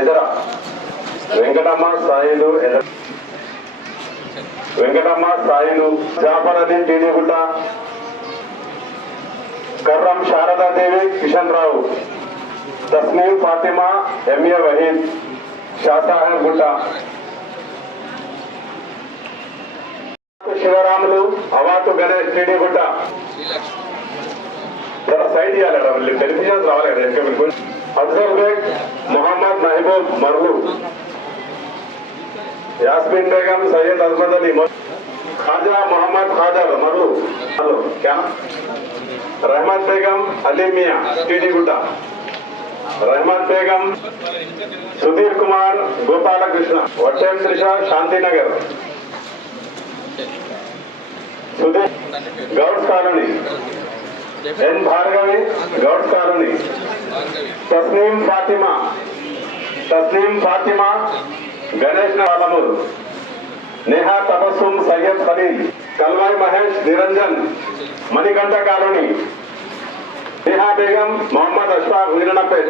ఎదర వెంకటమ్మ సాయిలు ఎదర వెంకటమ్మ సాయిలు జాపనది టీడీగుట్ట కర్రం శారదాదేవి కిషన్ రావు తస్నీం ఫాతిమా ఎంఏ వహీద్ షాసాహెబ్ గుట్ట శివరాములు అవాతు గణేష్ టీడీగుట్ట సైడ్ చేయాలి టెలివిజన్ రావాలి అఫ్జల్ బేగ్ మొహమ్మద్ మహబూబ్ మర్హూ यास्मीन बेगम सैयद अहमद अली खाजा मोहम्मद खादर मरु हेलो क्या Rahmat Begum Ali Miyan TD Gutta Rahmat Begum Sudhir Kumar Gopal Krishna Vattem Trisha Shanti Nagar Sudhir Gouds colony N Bhargavi Gouds colony Tasneem Fatima Ganesh Nalmur Neha Tabassum Syed Khalil Kalwai Mahesh Niranjan Manikanth colony Neha Begum Mohammed Ashfaq Veeranpet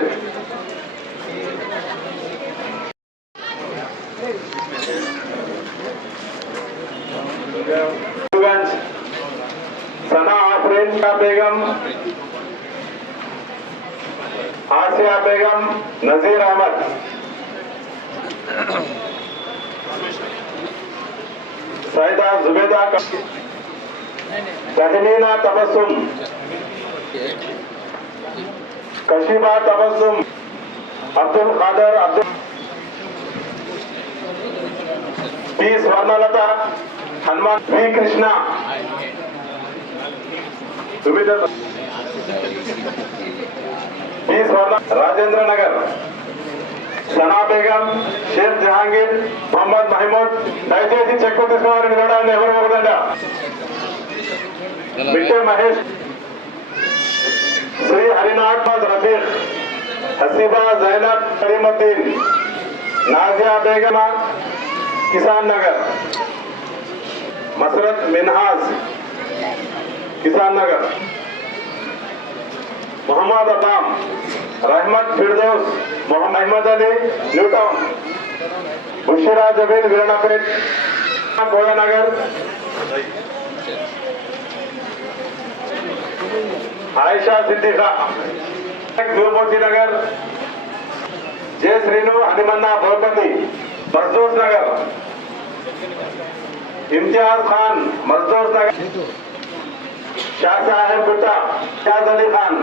Sana Afreen Begum Asiya Begum Nazir Ahmed Saida Zubeda Tahnina Tabassum Kashiba Tabassum Abdul Khader Abdul P Swarnalatha Hanuman V Krishna P Swarna Rajendra Nagar सना बेगम शेख जहांगीर मोहम्मद महमूद दयచేసి చెక్ తీసుకోవాలని చూడండి ఎవరు ఒకదండ బిట్టే మహేష్ శ్రీ హరినాథ్ రఫీక్ हसीबा जैनब करीमुद्दीन नाजिया बेगम किसान नगर मसरत मिनहाज किसान नगर Mohammed Abam Rahmat Firdous Mohammed Ahmed Ali new town Bushira Jabeen Veeranapet Koyanagar Ayesha Siddiqa new Moti Nagar जय श्रीनु हनुमन्ना भोपति मजदूर नगर इम्तियाज खान मजदूर नगर शाह साहेब गुट्टा शाह अली खान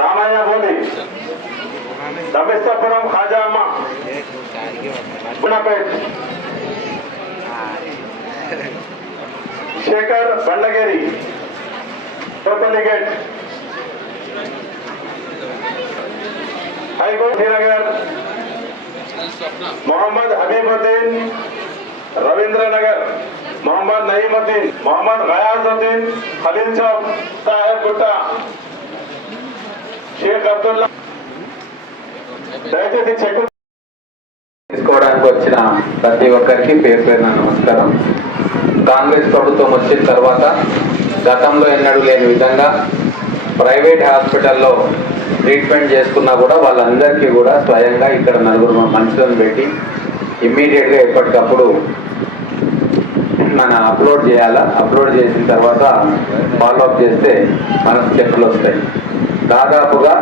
रामाया बोली दमिस्तापुरम खाजा अम्मा बुनापेट शेखर बंडगेरी टोपली गेट हाईकोर्ट नगर मोहम्मद हबीबुद्दीन रविंद्र नगर मोहम्मद नईमुद्दीन मोहम्मद गयाजुद्दीन खलील चौक साहेब गुट्टा शेख अब्दुल्ला దయచేసి చెక్ తీసుకోవడానికి వచ్చిన ప్రతి ఒక్కరికి పేరు పేరున నమస్కారం. కాంగ్రెస్ ప్రభుత్వం వచ్చిన తర్వాత గతంలో ఎన్నడూ లేని విధంగా ప్రైవేట్ హాస్పిటల్లో ట్రీట్మెంట్ చేసుకున్నా కూడా వాళ్ళందరికీ కూడా స్వయంగా ఇక్కడ నలుగురు మనుషులను పెట్టి ఇమ్మీడియట్గా ఎప్పటికప్పుడు మన అప్లోడ్ చేయాలా. అప్లోడ్ చేసిన తర్వాత ఫాలోఅప్ చేస్తే మనకు చెక్కులు వస్తాయి. దాదాపుగా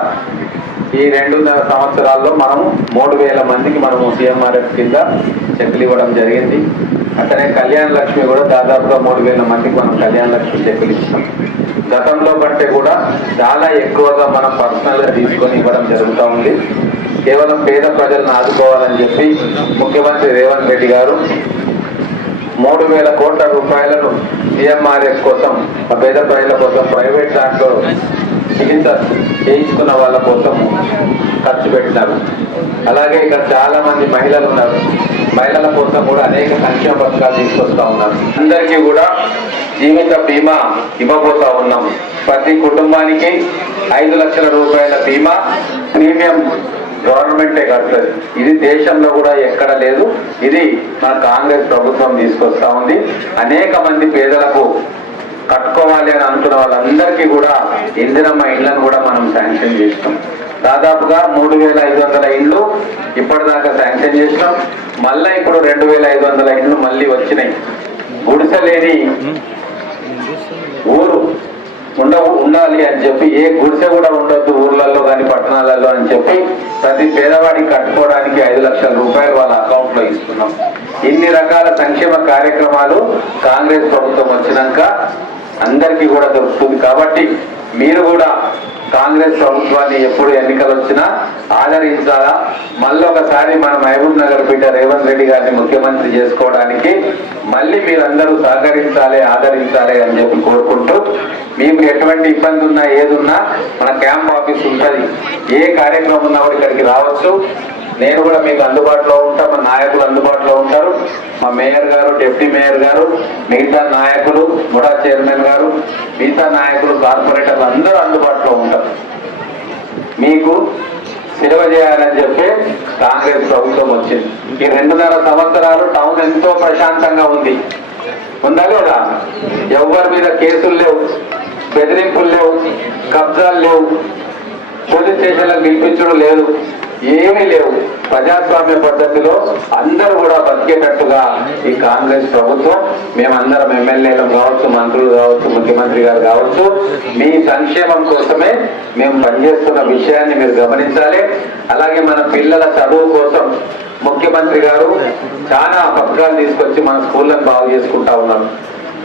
ఈ 2.5 సంవత్సరాల్లో మనం 3,000 మందికి మనము సిఎంఆర్ఎఫ్ కింద చెక్కులు ఇవ్వడం జరిగింది. అట్లనే కళ్యాణ లక్ష్మి కూడా దాదాపుగా 3,000 మందికి మనం కళ్యాణ లక్ష్మి చెక్కులు ఇస్తాం. గతంలో కంటే కూడా చాలా ఎక్కువగా మనం పర్సనల్గా తీసుకొని ఇవ్వడం జరుగుతూ ఉంది. కేవలం పేద ప్రజలను ఆదుకోవాలని చెప్పి ముఖ్యమంత్రి రేవంత్ రెడ్డి గారు 3,000 కోట్ల రూపాయలను సిఎంఆర్ఎఫ్ కోసం, పేద ప్రజల కోసం ప్రైవేట్ దాంట్లో చికిత్స చేయించుకున్న వాళ్ళ కోసం ఖర్చు పెట్టినారు. అలాగే ఇక్కడ చాలా మంది మహిళలు ఉన్నారు. మహిళల కోసం కూడా అనేక సంక్షేమ పథకాలు తీసుకొస్తా ఉన్నారు. అందరికీ కూడా జీవిత బీమా ఇవ్వబోతా ఉన్నాం. ప్రతి కుటుంబానికి 5 లక్షల రూపాయల బీమా ప్రీమియం గవర్నమెంటే కడుతుంది. ఇది దేశంలో కూడా ఎక్కడ లేదు. ఇది మన కాంగ్రెస్ ప్రభుత్వం తీసుకొస్తా ఉంది. అనేక మంది పేదలకు కట్టుకోవాలి అని అనుకున్న వాళ్ళందరికీ కూడా ఇందిరమ్మ ఇళ్లను కూడా మనం శాంక్షన్ చేస్తాం. దాదాపుగా 3,500 ఇండ్లు ఇప్పటిదాకా శాంక్షన్ చేసినాం. మళ్ళీ ఇప్పుడు 2500 ఇండ్లు మళ్ళీ వచ్చినాయి. గుడిసెలేని ఊరు ఉండాలి అని చెప్పి, ఏ గుడిసె కూడా ఉండొద్దు ఊర్లలో కానీ పట్టణాలలో అని చెప్పి ప్రతి పేదవాడికి కట్టుకోవడానికి 5 లక్షల రూపాయలు వాళ్ళ అకౌంట్ లో ఇస్తున్నాం. ఇన్ని రకాల సంక్షేమ కార్యక్రమాలు కాంగ్రెస్ ప్రభుత్వం వచ్చినాక అందరికీ కూడా దొరుకుతుంది. కాబట్టి మీరు కూడా కాంగ్రెస్ ప్రభుత్వాన్ని ఎప్పుడు ఎన్నికలు వచ్చినా ఆదరించాలా. మళ్ళొకసారి మన మహబూబ్ నగర్ బిడ్డ రేవంత్ రెడ్డి గారిని ముఖ్యమంత్రి చేసుకోవడానికి మళ్ళీ మీరందరూ సహకరించాలి, ఆదరించాలి అని చెప్పి కోరుకుంటూ, మీకు ఎటువంటి ఇబ్బంది ఉన్నా ఏదున్నా మన క్యాంప్ ఆఫీస్ ఉంటుంది. ఏ కార్యక్రమం ఉన్నా కూడా ఇక్కడికి రావచ్చు. నేను కూడా మీకు అందుబాటులో ఉంటా, మా నాయకులు అందుబాటులో ఉంటారు. మా మేయర్ గారు, డిప్యూటీ మేయర్ గారు, మిగతా నాయకులు, ముడా చైర్మన్ గారు, మిగతా నాయకులు, కార్పొరేటర్లు అందరూ అందుబాటులో ఉంటారు. మీకు సేవ చేయాలని చెప్పి కాంగ్రెస్ ప్రభుత్వం వచ్చింది. ఈ 2.5 సంవత్సరాలు టౌన్ ఎంతో ప్రశాంతంగా ఉంది. ఉందా లేదా? ఎవరి మీద కేసులు లేవు, బెదిరింపులు లేవు, కబ్జాలు లేవు, పోలీస్ స్టేషన్లకు పిలిపించడం లేదు, ఏమీ లేవు. ప్రజాస్వామ్య పద్ధతిలో అందరూ కూడా బతికేటట్టుగా ఈ కాంగ్రెస్ ప్రభుత్వం, మేమందరం ఎమ్మెల్యేలు కావచ్చు, మంత్రులు కావచ్చు, ముఖ్యమంత్రి గారు కావచ్చు, మీ సంక్షేమం కోసమే మేము పనిచేస్తున్న విషయాన్ని మీరు గమనించాలి. అలాగే మన పిల్లల చదువు కోసం ముఖ్యమంత్రి గారు చాలా పథకాలు తీసుకొచ్చి మన స్కూళ్ళను బాగు చేసుకుంటా ఉన్నాం.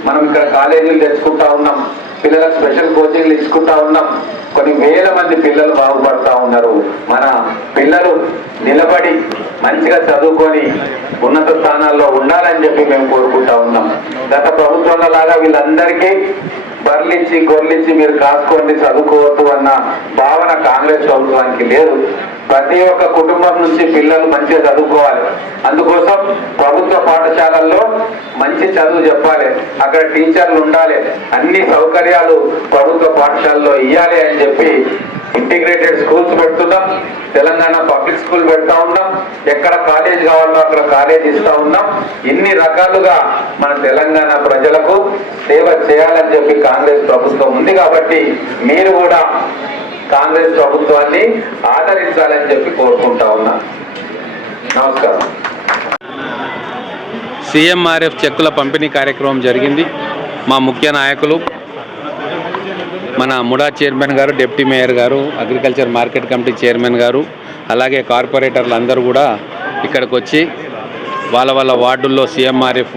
మనం ఇక్కడ కాలేజీలు తెచ్చుకుంటా ఉన్నాం, పిల్లలకు స్పెషల్ కోచింగ్లు ఇచ్చుకుంటా ఉన్నాం. కొన్ని వేల మంది పిల్లలు బాగుపడతా ఉన్నారు. మన పిల్లలు నిలబడి మంచిగా చదువుకొని ఉన్నత స్థానాల్లో ఉండాలని చెప్పి మేము కోరుకుంటా ఉన్నాం. గత ప్రభుత్వంలో లాగా వీళ్ళందరికీ బర్లిచ్చి గొర్లిచ్చి మీరు కాసుకోండి, చదువుకోవద్దు అన్న భావన కాంగ్రెస్ ప్రభుత్వానికి లేదు. ప్రతి ఒక్క కుటుంబం నుంచి పిల్లలు మంచిగా చదువుకోవాలి. అందుకోసం ప్రభుత్వ పాఠశాలల్లో మంచి చదువు చెప్పాలి, అక్కడ టీచర్లు ఉండాలి, అన్ని సౌకర్యాలు ప్రభుత్వ పాఠశాలలో ఇవ్వాలి అని చెప్పి ఇంటిగ్రేటెడ్ స్కూల్స్ పెడుతున్నాం. తెలంగాణ పబ్లిక్ స్కూల్ పెడతా ఉన్నాం. ఎక్కడ కాలేజ్ కావాలో అక్కడ కాలేజ్ ఇస్తా ఉన్నాం. ఇన్ని రకాలుగా మన తెలంగాణ ప్రజలకు సేవ చేయాలని చెప్పి కాంగ్రెస్ ప్రభుత్వం ఉంది. కాబట్టి మీరు కూడా కాంగ్రెస్ ప్రభుత్వాన్ని ఆదరించాలని చెప్పి కోరుకుంటా ఉన్నా. నమస్కారం. సీఎంఆర్ఎఫ్ చెక్కుల పంపిణీ కార్యక్రమం జరిగింది. మా ముఖ్య నాయకులు మన ముడా చైర్మన్ గారు, డిప్యూటీ మేయర్ గారు, అగ్రికల్చర్ మార్కెట్ కమిటీ చైర్మన్ గారు, అలాగే కార్పొరేటర్లు అందరూ కూడా ఇక్కడికి వచ్చి వాళ్ళ వార్డుల్లో సీఎంఆర్ఎఫ్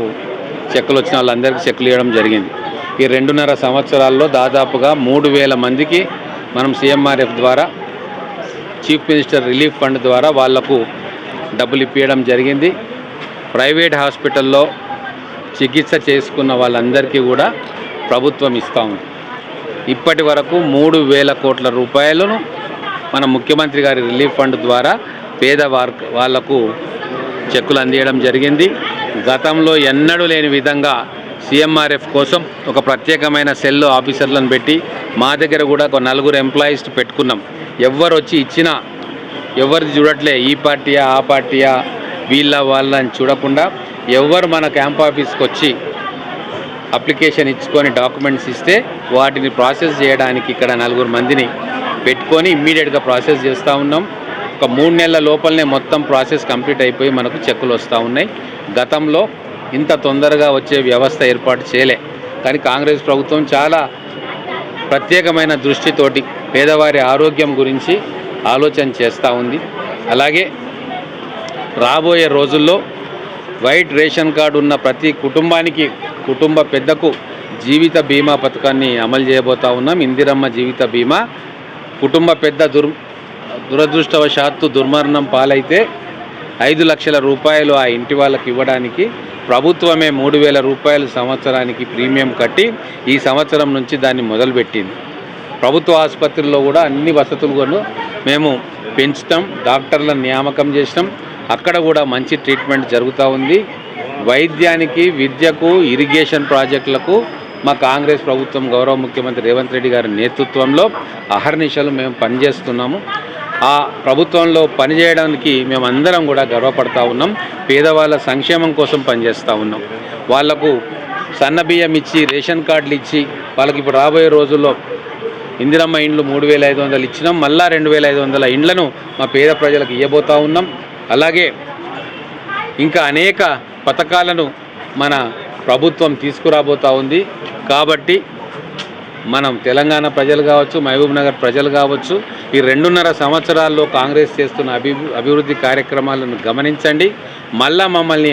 చెక్కులు వచ్చిన వాళ్ళందరికీ చెక్కులు ఇవ్వడం జరిగింది. ఈ 2.5 సంవత్సరాల్లో దాదాపుగా 3,000 మందికి మనం సీఎంఆర్ఎఫ్ ద్వారా, చీఫ్ మినిస్టర్ రిలీఫ్ ఫండ్ ద్వారా వాళ్లకు డబ్బులు ఇప్పించడం జరిగింది. ప్రైవేట్ హాస్పిటల్లో చికిత్స చేసుకున్న వాళ్ళందరికీ కూడా ప్రభుత్వం ఇస్తూ ఉంది. ఇప్పటి వరకు 3,000 కోట్ల రూపాయలను మన ముఖ్యమంత్రి గారి రిలీఫ్ ఫండ్ ద్వారా పేద వాళ్లకు చెక్కులు అందించడం జరిగింది. గతంలో ఎన్నడూ లేని విధంగా సీఎంఆర్ఎఫ్ కోసం ఒక ప్రత్యేకమైన సెల్ ఆఫీసర్లను పెట్టి మా దగ్గర కూడా ఒక 4 ఎంప్లాయీస్ పెట్టుకున్నాం. ఎవరు వచ్చి ఇచ్చినా ఎవరిది చూడట్లే, ఈ పార్టీయా ఆ పార్టీయా వాళ్ళని చూడకుండా ఎవరు మన క్యాంప్ ఆఫీస్కి వచ్చి అప్లికేషన్ ఇచ్చుకొని డాక్యుమెంట్స్ ఇస్తే వాటిని ప్రాసెస్ చేయడానికి ఇక్కడ 4 మందిని పెట్టుకొని ఇమ్మీడియట్గా ప్రాసెస్ చేస్తూ ఉన్నాం. ఒక 3 నెలల లోపలనే మొత్తం ప్రాసెస్ కంప్లీట్ అయిపోయి మనకు చెక్కులు వస్తూ ఉన్నాయి. గతంలో ఇంత తొందరగా వచ్చే వ్యవస్థ ఏర్పాటు చేయలే. కానీ కాంగ్రెస్ ప్రభుత్వం చాలా ప్రత్యేకమైన దృష్టితోటి పేదవారి ఆరోగ్యం గురించి ఆలోచన చేస్తూ ఉంది. అలాగే రాబోయే రోజుల్లో వైట్ రేషన్ కార్డు ఉన్న ప్రతి కుటుంబానికి, కుటుంబ పెద్దకు జీవిత బీమా పథకాన్ని అమలు చేయబోతా ఉన్నాం. ఇందిరమ్మ జీవిత బీమా. కుటుంబ పెద్ద దురదృష్టవశాత్తు దుర్మరణం పాలైతే 5 లక్షల రూపాయలు ఆ ఇంటి వాళ్ళకి ఇవ్వడానికి ప్రభుత్వమే 3,000 రూపాయలు సంవత్సరానికి ప్రీమియం కట్టి ఈ సంవత్సరం నుంచి దాన్ని మొదలుపెట్టింది. ప్రభుత్వ ఆసుపత్రుల్లో కూడా అన్ని వసతులను మేము పెంచుతాం. డాక్టర్లను నియామకం చేసినాం. అక్కడ కూడా మంచి ట్రీట్మెంట్ జరుగుతూ ఉంది. వైద్యానికి, విద్యకు, ఇరిగేషన్ ప్రాజెక్టులకు మా కాంగ్రెస్ ప్రభుత్వం గౌరవ ముఖ్యమంత్రి రేవంత్ రెడ్డి గారి నేతృత్వంలో అహర్నిశలు మేము పనిచేస్తున్నాము. ఆ ప్రభుత్వంలో పనిచేయడానికి మేమందరం కూడా గర్వపడతా ఉన్నాం. పేదవాళ్ళ సంక్షేమం కోసం పనిచేస్తూ ఉన్నాం. వాళ్లకు సన్నబియ్యం ఇచ్చి, రేషన్ కార్డులు ఇచ్చి, వాళ్ళకి ఇప్పుడు రాబోయే రోజుల్లో ఇందిరమ్మ ఇండ్లు 3,500 ఇచ్చినాం. మళ్ళా 2,500 ఇండ్లను మా పేద ప్రజలకు ఇవ్వబోతూ ఉన్నాం. అలాగే ఇంకా అనేక పథకాలను మన ప్రభుత్వం తీసుకురాబోతూ ఉంది. కాబట్టి మనం తెలంగాణ ప్రజలు కావచ్చు, మహబూబ్ నగర్ ప్రజలు కావచ్చు, ఈ 2.5 సంవత్సరాల్లో కాంగ్రెస్ చేస్తున్న అభివృద్ధి కార్యక్రమాలను గమనించండి. మళ్ళా మమ్మల్ని